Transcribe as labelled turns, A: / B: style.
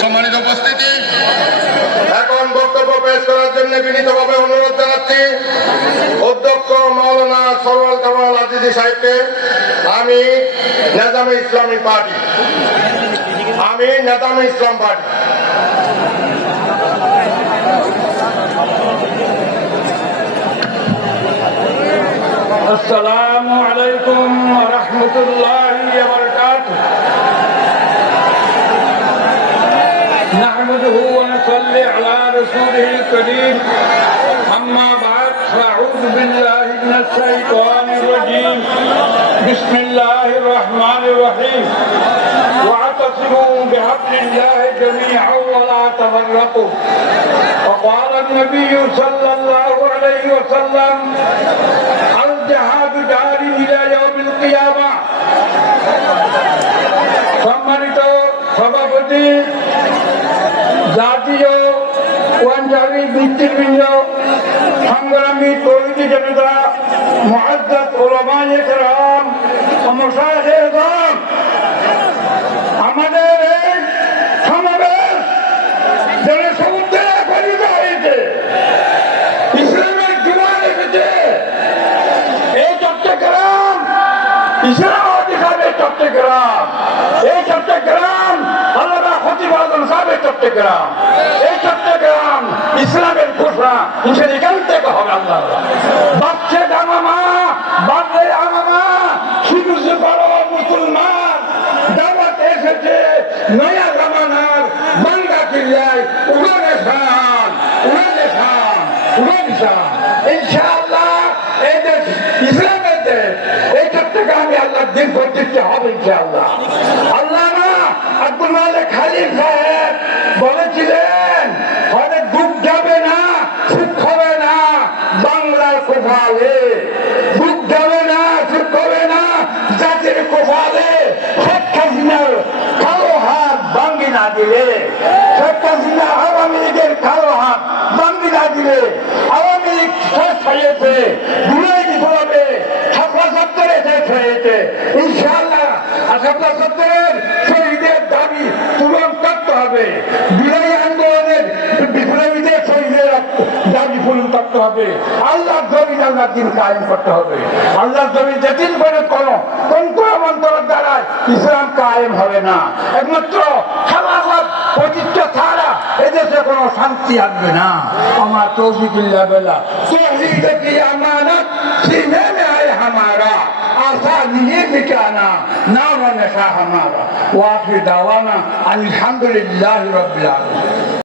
A: সম্মানিত উপস্থিতি। এখন বক্তব্য পেশ করার জন্য বিনীতভাবে অনুরোধ জানাচ্ছি। অধ্যক্ষ মৌলানা সরওয়াল কামাল আজিজি সাহেবকে আমি নেজামে ইসলামী পার্টি আমি নেতাম ইসলাম পার্টি।
B: আসসালামু আলাইকুম রহমতুল্লাহ رسوله الكريم أما بعد فأعوذ بالله من الشيطان الرجيم. بسم الله الرحمن الرحيم. واعتصموا بحبل الله جميعا ولا تفرقوا. وقال النبي صلى الله عليه وسلم الجهاد جاري إلى يوم القيامة. পঞ্জাবি বৃত্তিবৃন্দ সংগ্রামী তৈরি জনতা মহাদ্দাত ওলামায়ে কেরাম মশাহের গণ আমাদের এই সমাবেশ যেন সমুদ্রে পরিণত হয়েছে। ইসলামের জোয়ার এসেছে। এই চট্টগ্রাম ইসলাম অধিকারের চট্টগ্রাম, এই চট্টগ্রাম আল্লাহ হতিবাদন সাহেবের চট্টগ্রাম। ইসলামের ঘোষণা ইসে এখান থেকে হবে আল্লাহ। বাচ্চা দামামা বাদলে আমামা সে বড় মুসলমান। দাওয়াত এসেছে নয়া জামানার বাংলা কিল্লায় উড়ানে শান উড়ানে ইনশাআল্লাহ এই ইসলামের দেশ এই চট্টগ্রামে আল্লাহ দিন প্রতিষ্ঠা হবে ইনশাআল্লাহ। আল্লাহ না, আব্দুল মালিক বাংলার কোফালে ডুব যাবে না চুপ হবে না, জাতির কোফালে, শেখ হাসিনার কালো হাত ভাঙ্গি না দিলে, শেখ হাসিনা আওয়ামী লীগের কালো হাত ভাঙ্গি না দিলে থাকতে হবে। আল্লাহর জমিন আল্লাহ দিন কায়েম করতে হবে। আল্লাহর জমিন যেদিন করে কোন তন্ত্র মন্ত্রের দ্বারা ইসলাম কায়েম হবে না। একমাত্র আলহামদুলিল্লাহ রবিল্লা